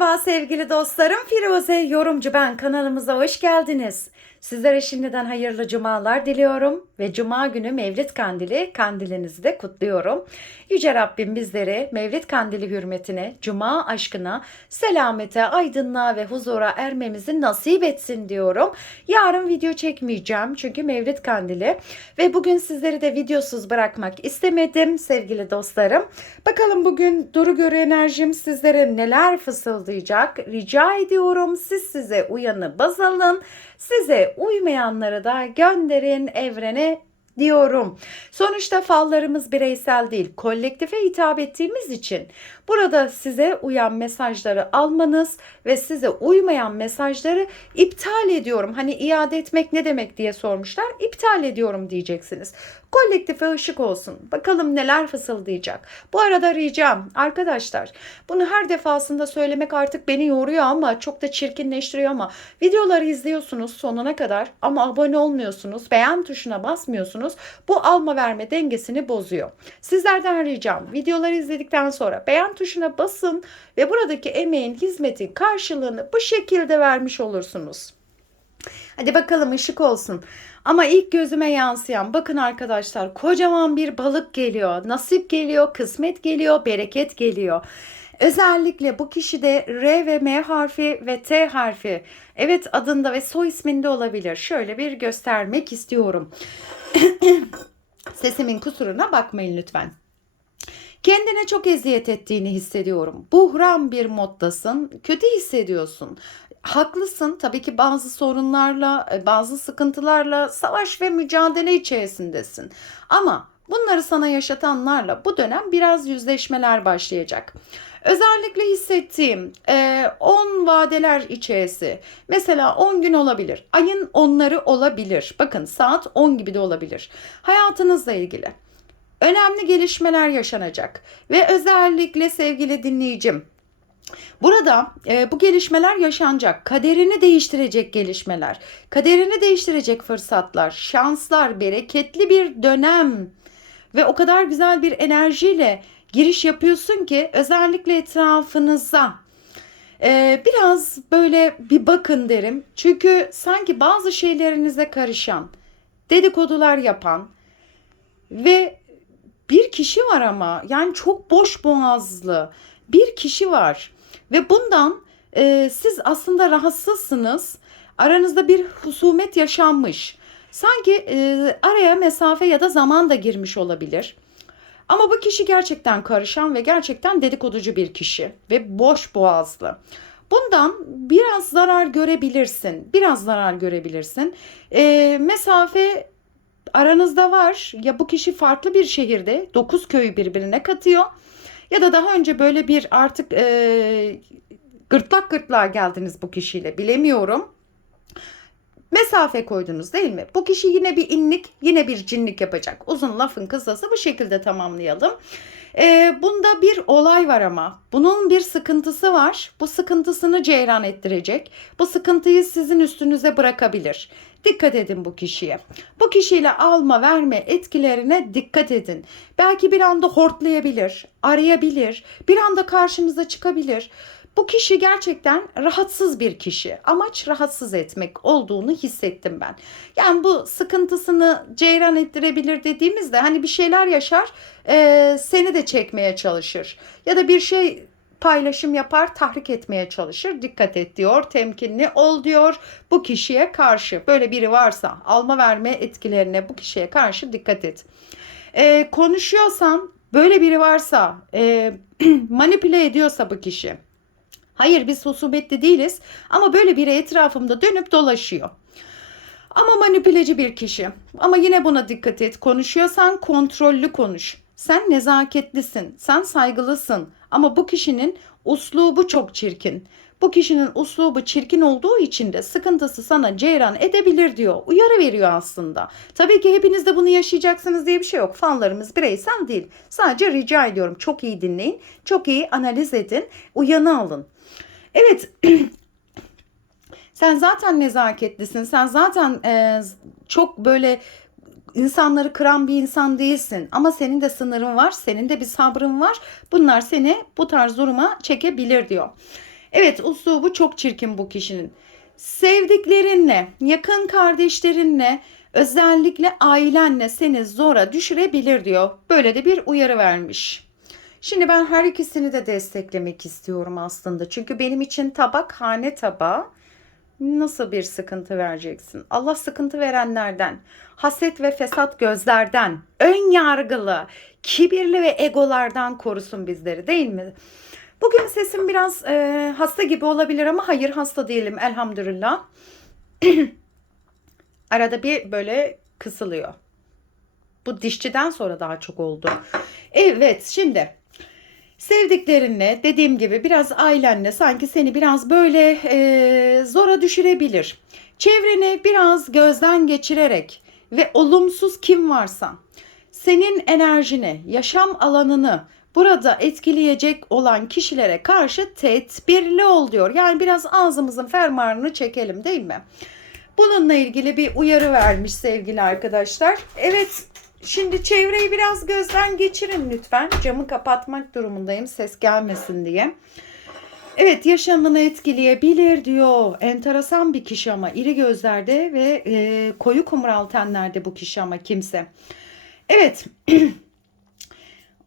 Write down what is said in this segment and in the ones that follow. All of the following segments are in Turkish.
Merhaba sevgili dostlarım. Firuze Yorumcu ben. Kanalımıza hoş geldiniz. Sizlere şimdiden hayırlı cumalar diliyorum ve cuma günü Mevlid Kandili kandilinizi de kutluyorum. Yüce Rabbim bizleri Mevlid Kandili hürmetine, cuma aşkına, selamete, aydınlığa ve huzura ermemizi nasip etsin diyorum. Yarın video çekmeyeceğim çünkü Mevlid Kandili ve bugün sizleri de videosuz bırakmak istemedim sevgili dostlarım. Bakalım bugün duru görü enerjim sizlere neler fısıldayacak rica ediyorum. Siz size uyanı baz alın. Size uymayanları da gönderin evrene diyorum. Sonuçta fallarımız bireysel değil, kolektife hitap ettiğimiz için burada size uyan mesajları almanız ve size uymayan mesajları iptal ediyorum. Hani iade etmek ne demek diye sormuşlar. İptal ediyorum diyeceksiniz. Kolektife ışık olsun. Bakalım neler fısıldayacak. Bu arada ricam arkadaşlar bunu her defasında söylemek artık beni yoruyor ama çok da çirkinleştiriyor ama videoları izliyorsunuz sonuna kadar ama abone olmuyorsunuz. Beğen tuşuna basmıyorsunuz. Bu alma verme dengesini bozuyor. Sizlerden ricam videoları izledikten sonra beğen tuşuna basın ve buradaki emeğin, hizmetin karşılığını bu şekilde vermiş olursunuz. Hadi bakalım ışık olsun. Ama ilk gözüme yansıyan bakın arkadaşlar kocaman bir balık geliyor. Nasip geliyor, kısmet geliyor, bereket geliyor. Özellikle bu kişide R ve M harfi ve T harfi evet adında ve soy isminde olabilir. Şöyle bir göstermek istiyorum. Sesimin kusuruna bakmayın lütfen. Kendine çok eziyet ettiğini hissediyorum. Buhran bir moddasın. Kötü hissediyorsun. Haklısın. Tabii ki bazı sorunlarla, e, bazı sıkıntılarla savaş ve mücadele içerisindesin. Ama bunları sana yaşatanlarla bu dönem biraz yüzleşmeler başlayacak. Özellikle hissettiğim 10 vadeler içerisi mesela 10 gün olabilir. Ayın onları olabilir. Bakın saat 10 gibi de olabilir. Hayatınızla ilgili önemli gelişmeler yaşanacak ve özellikle sevgili dinleyicim Burada e, bu gelişmeler yaşanacak. Kaderini değiştirecek gelişmeler, kaderini değiştirecek fırsatlar, şanslar, bereketli bir dönem ve o kadar güzel bir enerjiyle giriş yapıyorsun ki özellikle etrafınıza e, biraz böyle bir bakın derim. Çünkü sanki bazı şeylerinize karışan, dedikodular yapan ve bir kişi var ama yani çok boş boğazlı bir kişi var ve bundan e, siz aslında rahatsızsınız. Aranızda bir husumet yaşanmış. Sanki e, araya mesafe ya da zaman da girmiş olabilir. Ama bu kişi gerçekten karışan ve gerçekten dedikoducu bir kişi ve boş boğazlı. Bundan biraz zarar görebilirsin. Biraz zarar görebilirsin. E, mesafe aranızda var ya bu kişi farklı bir şehirde 9 köyü birbirine katıyor ya da daha önce böyle bir artık e, gırtlak gırtlağa geldiniz bu kişiyle bilemiyorum. Mesafe koydunuz değil mi? Bu kişi yine bir inlik, yine bir cinlik yapacak. Uzun lafın kısası bu şekilde tamamlayalım. Ee, bunda bir olay var ama. Bunun bir sıkıntısı var. Bu sıkıntısını ceyran ettirecek. Bu sıkıntıyı sizin üstünüze bırakabilir. Dikkat edin bu kişiye. Bu kişiyle alma verme etkilerine dikkat edin. Belki bir anda hortlayabilir, arayabilir, bir anda karşımıza çıkabilir. Bu kişi gerçekten rahatsız bir kişi. Amaç rahatsız etmek olduğunu hissettim ben. Yani bu sıkıntısını ceyran ettirebilir dediğimizde hani bir şeyler yaşar e, seni de çekmeye çalışır. Ya da bir şey paylaşım yapar, tahrik etmeye çalışır. Dikkat et diyor, temkinli ol diyor bu kişiye karşı. Böyle biri varsa alma verme etkilerine bu kişiye karşı dikkat et. E, konuşuyorsan böyle biri varsa e, manipüle ediyorsa bu kişi Hayır biz husumetli değiliz ama böyle biri etrafımda dönüp dolaşıyor. Ama manipüleci bir kişi. Ama yine buna dikkat et. Konuşuyorsan kontrollü konuş. Sen nezaketlisin, sen saygılısın. Ama bu kişinin uslubu çok çirkin. Bu kişinin uslubu çirkin olduğu için de sıkıntısı sana ceyran edebilir diyor. Uyarı veriyor aslında. Tabii ki hepiniz de bunu yaşayacaksınız diye bir şey yok. Fanlarımız bireysel değil. Sadece rica ediyorum çok iyi dinleyin. Çok iyi analiz edin. Uyanı alın. Evet sen zaten nezaketlisin. Sen zaten e, çok böyle insanları kıran bir insan değilsin. Ama senin de sınırın var. Senin de bir sabrın var. Bunlar seni bu tarz duruma çekebilir diyor. Evet uslubu çok çirkin bu kişinin. Sevdiklerinle, yakın kardeşlerinle, özellikle ailenle seni zora düşürebilir diyor. Böyle de bir uyarı vermiş. Şimdi ben her ikisini de desteklemek istiyorum aslında. Çünkü benim için tabak hane tabağı nasıl bir sıkıntı vereceksin? Allah sıkıntı verenlerden, haset ve fesat gözlerden, ön yargılı, kibirli ve egolardan korusun bizleri değil mi? Bugün sesim biraz e, hasta gibi olabilir ama hayır hasta değilim elhamdülillah. Arada bir böyle kısılıyor. Bu dişçiden sonra daha çok oldu. Evet şimdi sevdiklerinle dediğim gibi biraz ailenle sanki seni biraz böyle e, zora düşürebilir. Çevreni biraz gözden geçirerek ve olumsuz kim varsa senin enerjini, yaşam alanını burada etkileyecek olan kişilere karşı tedbirli ol diyor. Yani biraz ağzımızın fermuarını çekelim değil mi? Bununla ilgili bir uyarı vermiş sevgili arkadaşlar. Evet şimdi çevreyi biraz gözden geçirin lütfen. Camı kapatmak durumundayım ses gelmesin diye. Evet yaşamını etkileyebilir diyor. Enteresan bir kişi ama iri gözlerde ve e, koyu kumral tenlerde bu kişi ama kimse. Evet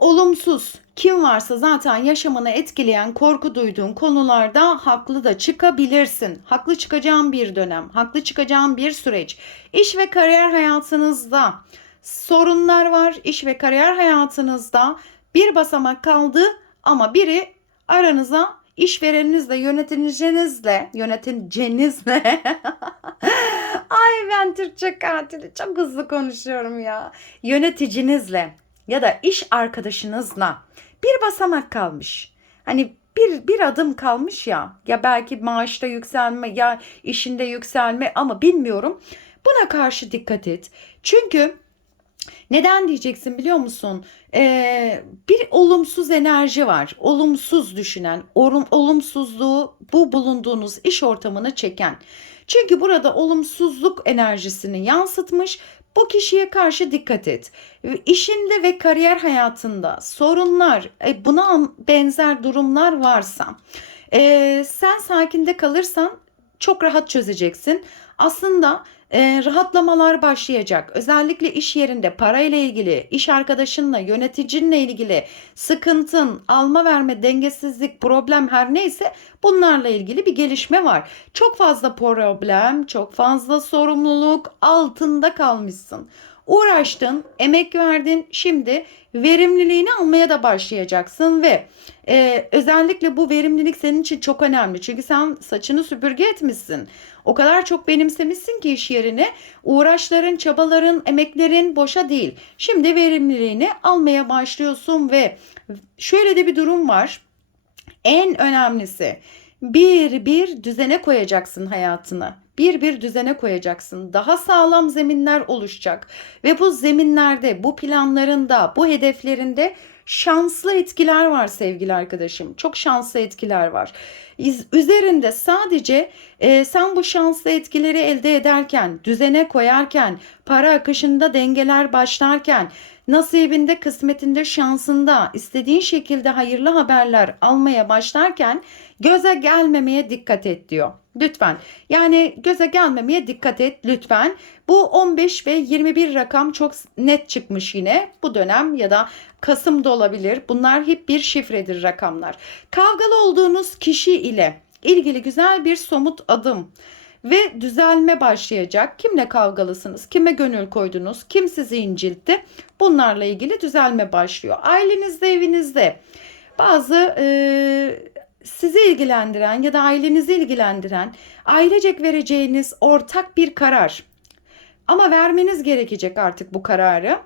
olumsuz kim varsa zaten yaşamını etkileyen korku duyduğun konularda haklı da çıkabilirsin. Haklı çıkacağın bir dönem, haklı çıkacağın bir süreç. İş ve kariyer hayatınızda sorunlar var. İş ve kariyer hayatınızda bir basamak kaldı ama biri aranıza işvereninizle, yöneticinizle, yöneticinizle Ay ben Türkçe katili çok hızlı konuşuyorum ya. Yöneticinizle ya da iş arkadaşınızla bir basamak kalmış. Hani bir, bir adım kalmış ya. Ya belki maaşta yükselme ya işinde yükselme ama bilmiyorum. Buna karşı dikkat et. Çünkü neden diyeceksin biliyor musun? Ee, bir olumsuz enerji var. Olumsuz düşünen, olum, olumsuzluğu bu bulunduğunuz iş ortamını çeken. Çünkü burada olumsuzluk enerjisini yansıtmış. Bu kişiye karşı dikkat et. İşinde ve kariyer hayatında sorunlar, e, buna benzer durumlar varsa e, sen sakinde kalırsan çok rahat çözeceksin. Aslında e, rahatlamalar başlayacak. Özellikle iş yerinde parayla ilgili, iş arkadaşınla, yöneticinle ilgili sıkıntın, alma verme, dengesizlik, problem her neyse bunlarla ilgili bir gelişme var. Çok fazla problem, çok fazla sorumluluk altında kalmışsın. Uğraştın, emek verdin. Şimdi verimliliğini almaya da başlayacaksın ve e, özellikle bu verimlilik senin için çok önemli. Çünkü sen saçını süpürge etmişsin. O kadar çok benimsemişsin ki iş yerine uğraşların, çabaların, emeklerin boşa değil. Şimdi verimliliğini almaya başlıyorsun ve şöyle de bir durum var. En önemlisi bir bir düzene koyacaksın hayatını. Bir bir düzene koyacaksın. Daha sağlam zeminler oluşacak ve bu zeminlerde, bu planlarında, bu hedeflerinde şanslı etkiler var sevgili arkadaşım. Çok şanslı etkiler var. Üzerinde sadece e, sen bu şanslı etkileri elde ederken, düzene koyarken, para akışında dengeler başlarken, nasibinde, kısmetinde, şansında istediğin şekilde hayırlı haberler almaya başlarken göze gelmemeye dikkat et diyor. Lütfen. Yani göze gelmemeye dikkat et lütfen. Bu 15 ve 21 rakam çok net çıkmış yine bu dönem ya da Kasım'da olabilir. Bunlar hep bir şifredir rakamlar. Kavgalı olduğunuz kişi ile ilgili güzel bir somut adım ve düzelme başlayacak. Kimle kavgalısınız? Kime gönül koydunuz? Kim sizi inciltti? Bunlarla ilgili düzelme başlıyor. Ailenizde, evinizde bazı e, sizi ilgilendiren ya da ailenizi ilgilendiren ailecek vereceğiniz ortak bir karar. Ama vermeniz gerekecek artık bu kararı.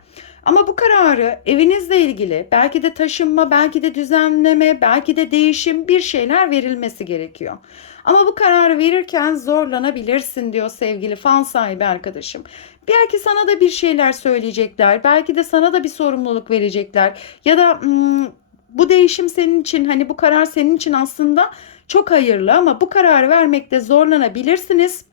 Ama bu kararı evinizle ilgili belki de taşınma, belki de düzenleme, belki de değişim bir şeyler verilmesi gerekiyor. Ama bu kararı verirken zorlanabilirsin diyor sevgili fan sahibi arkadaşım. Belki sana da bir şeyler söyleyecekler. Belki de sana da bir sorumluluk verecekler. Ya da hmm, bu değişim senin için hani bu karar senin için aslında çok hayırlı ama bu kararı vermekte zorlanabilirsiniz.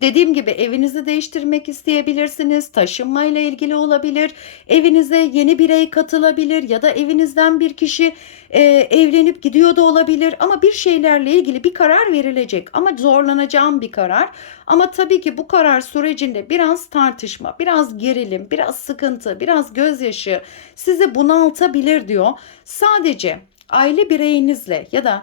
Dediğim gibi evinizi değiştirmek isteyebilirsiniz. Taşınma ile ilgili olabilir. Evinize yeni birey katılabilir ya da evinizden bir kişi e, evlenip gidiyor da olabilir. Ama bir şeylerle ilgili bir karar verilecek. Ama zorlanacağım bir karar. Ama tabii ki bu karar sürecinde biraz tartışma, biraz gerilim, biraz sıkıntı, biraz gözyaşı sizi bunaltabilir diyor. Sadece aile bireyinizle ya da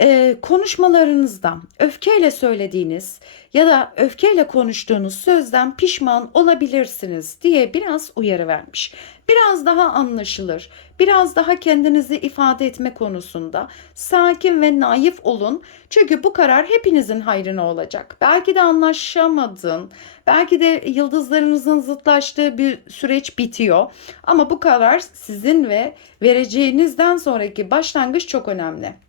e, konuşmalarınızda öfkeyle söylediğiniz ya da öfkeyle konuştuğunuz sözden pişman olabilirsiniz diye biraz uyarı vermiş. Biraz daha anlaşılır, biraz daha kendinizi ifade etme konusunda sakin ve naif olun. Çünkü bu karar hepinizin hayrına olacak. Belki de anlaşamadın, belki de yıldızlarınızın zıtlaştığı bir süreç bitiyor. Ama bu karar sizin ve vereceğinizden sonraki başlangıç çok önemli.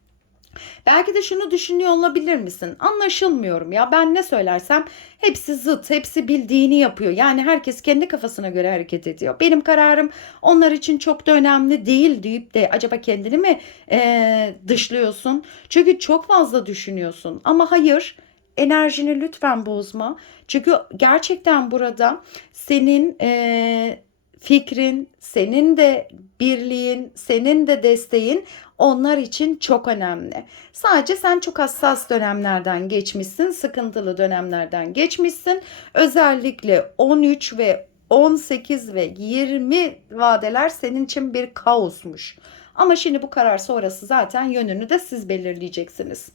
Belki de şunu düşünüyor olabilir misin? Anlaşılmıyorum ya ben ne söylersem hepsi zıt, hepsi bildiğini yapıyor. Yani herkes kendi kafasına göre hareket ediyor. Benim kararım onlar için çok da önemli değil deyip de acaba kendini mi e, dışlıyorsun? Çünkü çok fazla düşünüyorsun. Ama hayır enerjini lütfen bozma. Çünkü gerçekten burada senin e, fikrin, senin de birliğin, senin de desteğin onlar için çok önemli. Sadece sen çok hassas dönemlerden geçmişsin, sıkıntılı dönemlerden geçmişsin. Özellikle 13 ve 18 ve 20 vadeler senin için bir kaosmuş. Ama şimdi bu karar sonrası zaten yönünü de siz belirleyeceksiniz.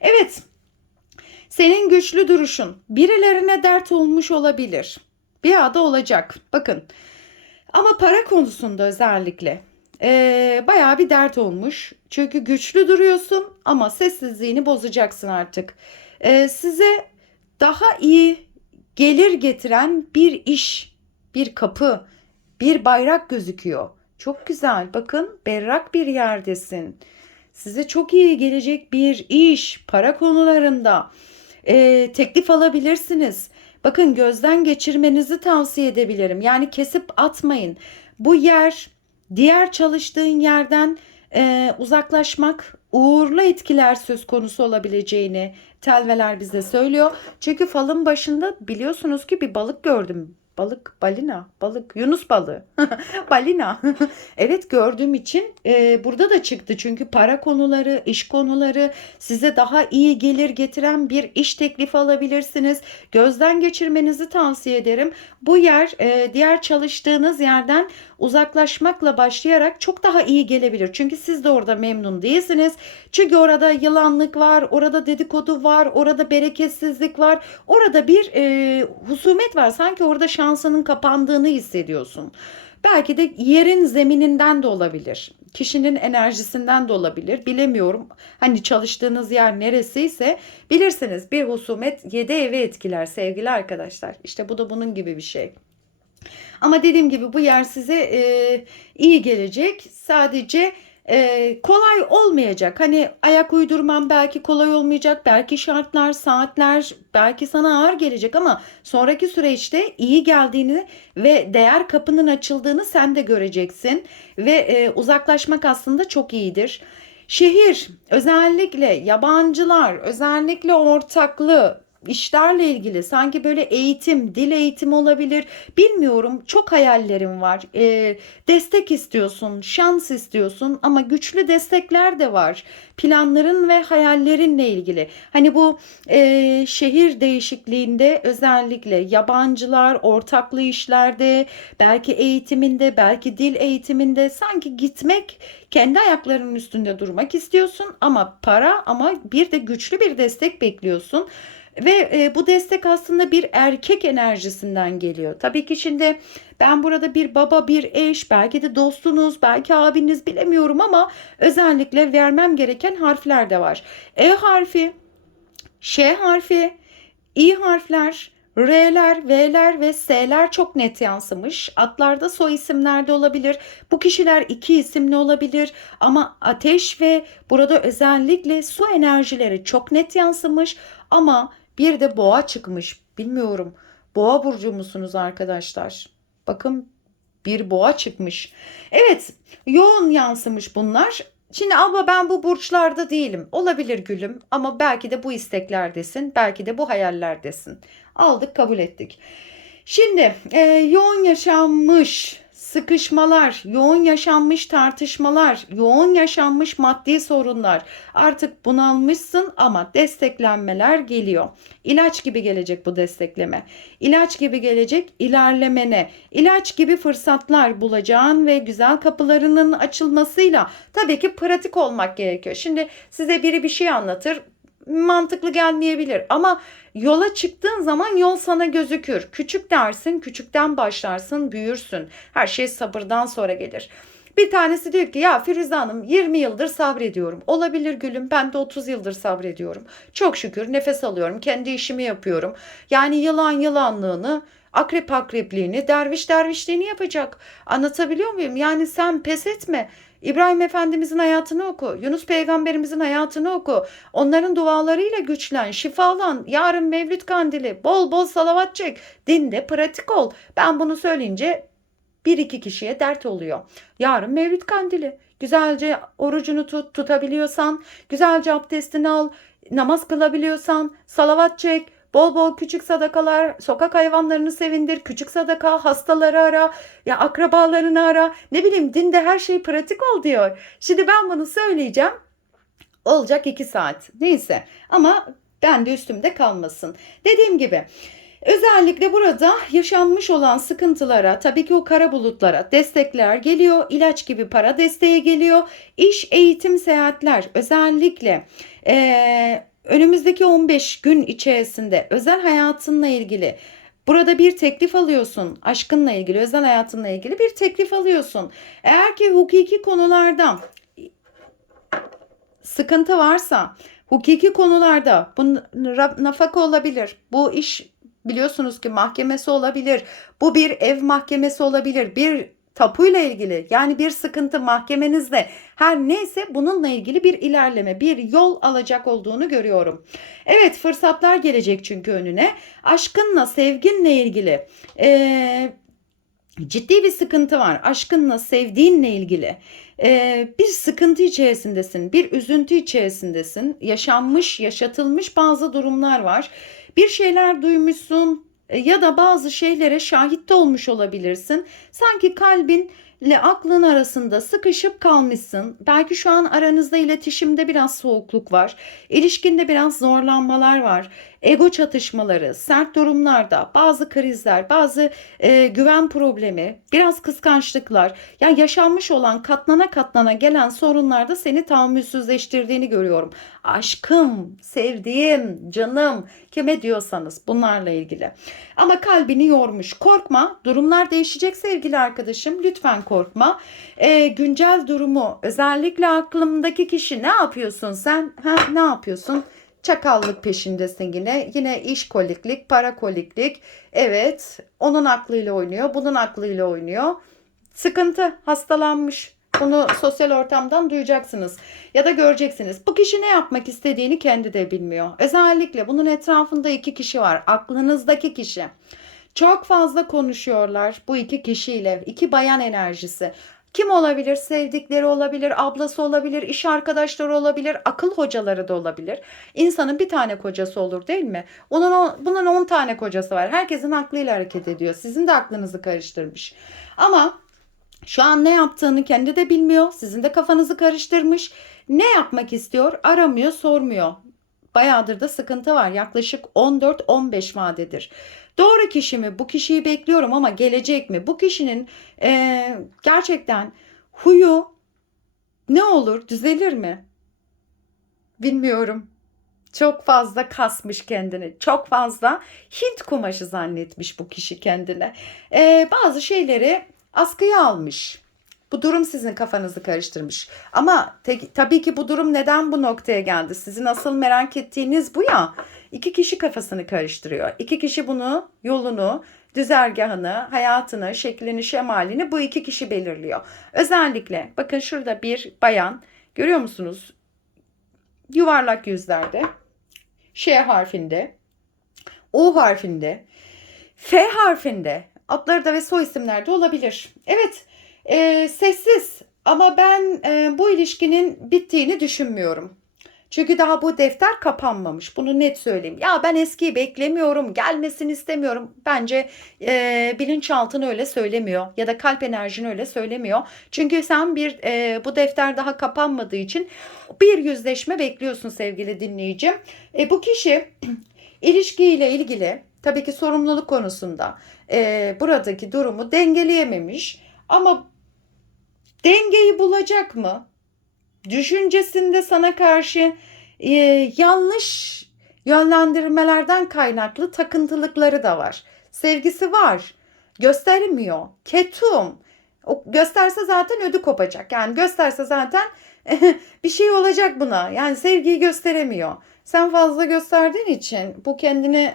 Evet, senin güçlü duruşun birilerine dert olmuş olabilir. Bir ada olacak. Bakın. Ama para konusunda özellikle e, bayağı bir dert olmuş. Çünkü güçlü duruyorsun ama sessizliğini bozacaksın artık. E, size daha iyi gelir getiren bir iş, bir kapı, bir bayrak gözüküyor. Çok güzel. Bakın berrak bir yerdesin. Size çok iyi gelecek bir iş, para konularında e, teklif alabilirsiniz. Bakın gözden geçirmenizi tavsiye edebilirim. Yani kesip atmayın. Bu yer diğer çalıştığın yerden e, uzaklaşmak uğurlu etkiler söz konusu olabileceğini telveler bize söylüyor. Çünkü falın başında biliyorsunuz ki bir balık gördüm. Balık, balina, balık, Yunus balığı, balina. evet gördüğüm için e, burada da çıktı. Çünkü para konuları, iş konuları size daha iyi gelir getiren bir iş teklifi alabilirsiniz. Gözden geçirmenizi tavsiye ederim. Bu yer e, diğer çalıştığınız yerden uzaklaşmakla başlayarak çok daha iyi gelebilir. Çünkü siz de orada memnun değilsiniz. Çünkü orada yılanlık var, orada dedikodu var, orada bereketsizlik var. Orada bir e, husumet var. Sanki orada şansının kapandığını hissediyorsun. Belki de yerin zemininden de olabilir. Kişinin enerjisinden de olabilir. Bilemiyorum. Hani çalıştığınız yer neresiyse bilirsiniz bir husumet yedi evi etkiler sevgili arkadaşlar. İşte bu da bunun gibi bir şey. Ama dediğim gibi bu yer size e, iyi gelecek. Sadece e, kolay olmayacak. Hani ayak uydurmam belki kolay olmayacak. Belki şartlar, saatler belki sana ağır gelecek ama sonraki süreçte iyi geldiğini ve değer kapının açıldığını sen de göreceksin. Ve e, uzaklaşmak aslında çok iyidir. Şehir özellikle yabancılar, özellikle ortaklı işlerle ilgili sanki böyle eğitim, dil eğitimi olabilir. Bilmiyorum. Çok hayallerim var. E, destek istiyorsun, şans istiyorsun ama güçlü destekler de var. Planların ve hayallerinle ilgili. Hani bu e, şehir değişikliğinde özellikle yabancılar, ortaklı işlerde, belki eğitiminde, belki dil eğitiminde sanki gitmek, kendi ayaklarının üstünde durmak istiyorsun ama para ama bir de güçlü bir destek bekliyorsun. Ve e, bu destek aslında bir erkek enerjisinden geliyor. Tabii ki şimdi ben burada bir baba, bir eş, belki de dostunuz, belki abiniz bilemiyorum ama özellikle vermem gereken harfler de var. E harfi, Ş harfi, İ harfler, R'ler, V'ler ve S'ler çok net yansımış. Atlarda soy isimlerde olabilir. Bu kişiler iki isimli olabilir ama ateş ve burada özellikle su enerjileri çok net yansımış ama bir de boğa çıkmış. Bilmiyorum. Boğa burcu musunuz arkadaşlar? Bakın bir boğa çıkmış. Evet, yoğun yansımış bunlar. Şimdi abla ben bu burçlarda değilim. Olabilir gülüm ama belki de bu isteklerdesin. Belki de bu hayallerdesin. Aldık kabul ettik. Şimdi e, yoğun yaşanmış sıkışmalar, yoğun yaşanmış tartışmalar, yoğun yaşanmış maddi sorunlar. Artık bunalmışsın ama desteklenmeler geliyor. İlaç gibi gelecek bu destekleme. İlaç gibi gelecek ilerlemene. İlaç gibi fırsatlar bulacağın ve güzel kapılarının açılmasıyla tabii ki pratik olmak gerekiyor. Şimdi size biri bir şey anlatır mantıklı gelmeyebilir ama yola çıktığın zaman yol sana gözükür. Küçük dersin, küçükten başlarsın, büyürsün. Her şey sabırdan sonra gelir. Bir tanesi diyor ki ya Firuze Hanım 20 yıldır sabrediyorum. Olabilir gülüm ben de 30 yıldır sabrediyorum. Çok şükür nefes alıyorum. Kendi işimi yapıyorum. Yani yılan yılanlığını akrep akrepliğini, derviş dervişliğini yapacak. Anlatabiliyor muyum? Yani sen pes etme. İbrahim Efendimizin hayatını oku. Yunus peygamberimizin hayatını oku. Onların dualarıyla güçlen, şifalan. Yarın Mevlüt kandili. Bol bol salavat çek. Dinde pratik ol. Ben bunu söyleyince bir iki kişiye dert oluyor. Yarın Mevlüt kandili. Güzelce orucunu tut, tutabiliyorsan, güzelce abdestini al, namaz kılabiliyorsan, salavat çek, Bol bol küçük sadakalar, sokak hayvanlarını sevindir, küçük sadaka, hastaları ara, ya akrabalarını ara. Ne bileyim dinde her şey pratik ol diyor. Şimdi ben bunu söyleyeceğim. Olacak iki saat. Neyse ama ben de üstümde kalmasın. Dediğim gibi Özellikle burada yaşanmış olan sıkıntılara, tabii ki o kara bulutlara destekler geliyor. ilaç gibi para desteği geliyor. İş, eğitim, seyahatler özellikle ee, önümüzdeki 15 gün içerisinde özel hayatınla ilgili Burada bir teklif alıyorsun. Aşkınla ilgili, özel hayatınla ilgili bir teklif alıyorsun. Eğer ki hukuki konularda sıkıntı varsa, hukuki konularda bu nafaka olabilir. Bu iş biliyorsunuz ki mahkemesi olabilir. Bu bir ev mahkemesi olabilir. Bir tapuyla ilgili yani bir sıkıntı mahkemenizde her neyse bununla ilgili bir ilerleme, bir yol alacak olduğunu görüyorum. Evet fırsatlar gelecek çünkü önüne. Aşkınla, sevginle ilgili ee, ciddi bir sıkıntı var. Aşkınla, sevdiğinle ilgili ee, bir sıkıntı içerisindesin, bir üzüntü içerisindesin. Yaşanmış, yaşatılmış bazı durumlar var. Bir şeyler duymuşsun, ya da bazı şeylere şahit de olmuş olabilirsin. Sanki kalbin ile aklın arasında sıkışıp kalmışsın. Belki şu an aranızda iletişimde biraz soğukluk var. İlişkinde biraz zorlanmalar var ego çatışmaları, sert durumlarda, bazı krizler, bazı e, güven problemi, biraz kıskançlıklar, yani yaşanmış olan katlana katlana gelen sorunlarda seni tahammülsüzleştirdiğini görüyorum. Aşkım, sevdiğim, canım kime diyorsanız bunlarla ilgili. Ama kalbini yormuş. Korkma. Durumlar değişecek sevgili arkadaşım. Lütfen korkma. E, güncel durumu özellikle aklımdaki kişi ne yapıyorsun sen? Ha, ne yapıyorsun? Çakallık peşindesin yine. Yine iş koliklik, para koliklik. Evet, onun aklıyla oynuyor, bunun aklıyla oynuyor. Sıkıntı, hastalanmış. Bunu sosyal ortamdan duyacaksınız ya da göreceksiniz. Bu kişi ne yapmak istediğini kendi de bilmiyor. Özellikle bunun etrafında iki kişi var. Aklınızdaki kişi. Çok fazla konuşuyorlar bu iki kişiyle. iki bayan enerjisi. Kim olabilir? Sevdikleri olabilir, ablası olabilir, iş arkadaşları olabilir, akıl hocaları da olabilir. İnsanın bir tane kocası olur değil mi? Onun bunun 10 tane kocası var. Herkesin aklıyla hareket ediyor. Sizin de aklınızı karıştırmış. Ama şu an ne yaptığını kendi de bilmiyor. Sizin de kafanızı karıştırmış. Ne yapmak istiyor? Aramıyor, sormuyor. Bayağıdır da sıkıntı var. Yaklaşık 14-15 vadedir. Doğru kişi mi? Bu kişiyi bekliyorum ama gelecek mi? Bu kişinin e, gerçekten huyu ne olur? Düzelir mi? Bilmiyorum. Çok fazla kasmış kendini. Çok fazla Hint kumaşı zannetmiş bu kişi kendine. Ee, bazı şeyleri askıya almış. Bu durum sizin kafanızı karıştırmış. Ama te- tabii ki bu durum neden bu noktaya geldi? Sizin asıl merak ettiğiniz bu ya. İki kişi kafasını karıştırıyor. İki kişi bunu, yolunu, düzergahını, hayatını, şeklini, şemalini bu iki kişi belirliyor. Özellikle bakın şurada bir bayan görüyor musunuz? Yuvarlak yüzlerde, Ş harfinde, U harfinde, F harfinde adları da ve soy isimlerde olabilir. Evet e, sessiz Ama ben e, bu ilişkinin bittiğini düşünmüyorum. Çünkü daha bu defter kapanmamış. Bunu net söyleyeyim. Ya ben eskiyi beklemiyorum, gelmesini istemiyorum. Bence e, bilinçaltın öyle söylemiyor ya da kalp enerjin öyle söylemiyor. Çünkü sen bir e, bu defter daha kapanmadığı için bir yüzleşme bekliyorsun sevgili dinleyici. E, bu kişi ilişkiyle ilgili tabii ki sorumluluk konusunda e, buradaki durumu dengeleyememiş ama dengeyi bulacak mı? Düşüncesinde sana karşı e, yanlış yönlendirmelerden kaynaklı takıntılıkları da var. Sevgisi var. Göstermiyor. Ketum. O gösterse zaten ödü kopacak. Yani gösterse zaten bir şey olacak buna. Yani sevgiyi gösteremiyor. Sen fazla gösterdiğin için bu kendini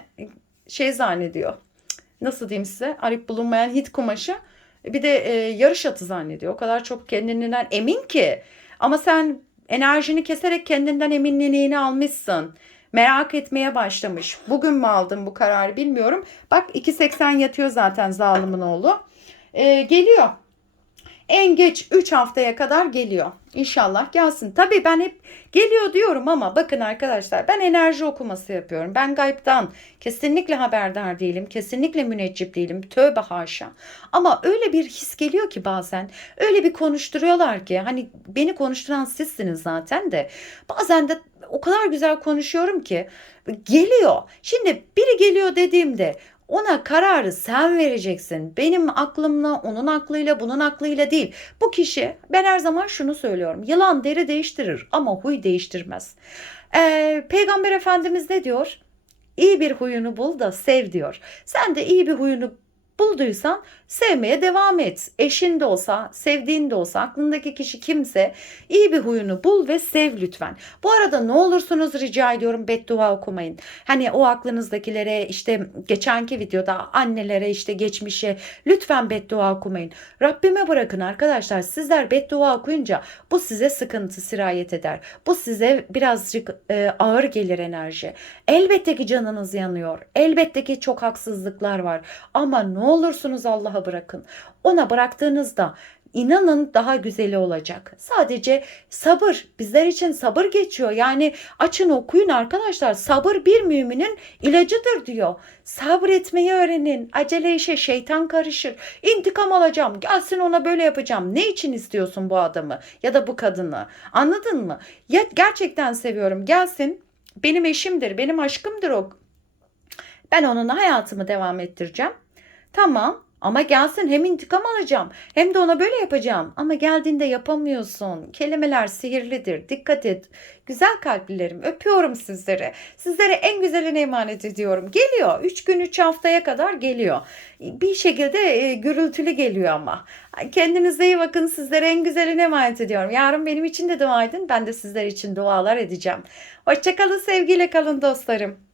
şey zannediyor. Nasıl diyeyim size? Arayıp bulunmayan hit kumaşı. Bir de e, yarış atı zannediyor. O kadar çok kendinden emin ki. Ama sen enerjini keserek kendinden eminliğini almışsın. Merak etmeye başlamış. Bugün mü aldın bu kararı bilmiyorum. Bak 2.80 yatıyor zaten zalimin oğlu. E, geliyor. En geç 3 haftaya kadar geliyor. İnşallah gelsin. Tabii ben hep geliyor diyorum ama bakın arkadaşlar ben enerji okuması yapıyorum. Ben gaybdan kesinlikle haberdar değilim. Kesinlikle müneccip değilim. Tövbe haşa. Ama öyle bir his geliyor ki bazen. Öyle bir konuşturuyorlar ki hani beni konuşturan sizsiniz zaten de. Bazen de o kadar güzel konuşuyorum ki geliyor. Şimdi biri geliyor dediğimde ona kararı sen vereceksin. Benim aklımla, onun aklıyla, bunun aklıyla değil. Bu kişi, ben her zaman şunu söylüyorum. Yılan deri değiştirir ama huy değiştirmez. Ee, Peygamber Efendimiz ne diyor? İyi bir huyunu bul da sev diyor. Sen de iyi bir huyunu bulduysan sevmeye devam et. Eşin de olsa, sevdiğin de olsa, aklındaki kişi kimse iyi bir huyunu bul ve sev lütfen. Bu arada ne olursunuz rica ediyorum beddua okumayın. Hani o aklınızdakilere işte geçenki videoda annelere işte geçmişe lütfen beddua okumayın. Rabbime bırakın arkadaşlar. Sizler beddua okuyunca bu size sıkıntı sirayet eder. Bu size birazcık e, ağır gelir enerji. Elbette ki canınız yanıyor. Elbette ki çok haksızlıklar var. Ama ne olursunuz Allah'a bırakın. Ona bıraktığınızda inanın daha güzeli olacak. Sadece sabır bizler için sabır geçiyor. Yani açın okuyun arkadaşlar. Sabır bir müminin ilacıdır diyor. Sabretmeyi öğrenin. Acele işe şeytan karışır. İntikam alacağım. Gelsin ona böyle yapacağım. Ne için istiyorsun bu adamı ya da bu kadını? Anladın mı? Ya gerçekten seviyorum. Gelsin. Benim eşimdir, benim aşkımdır o. Ben onunla hayatımı devam ettireceğim. Tamam ama gelsin hem intikam alacağım hem de ona böyle yapacağım. Ama geldiğinde yapamıyorsun. Kelimeler sihirlidir. Dikkat et. Güzel kalplilerim öpüyorum sizleri. Sizlere en güzelini emanet ediyorum. Geliyor. 3 gün 3 haftaya kadar geliyor. Bir şekilde e, gürültülü geliyor ama. Kendinize iyi bakın. Sizlere en güzelini emanet ediyorum. Yarın benim için de dua edin. Ben de sizler için dualar edeceğim. Hoşçakalın sevgiyle kalın dostlarım.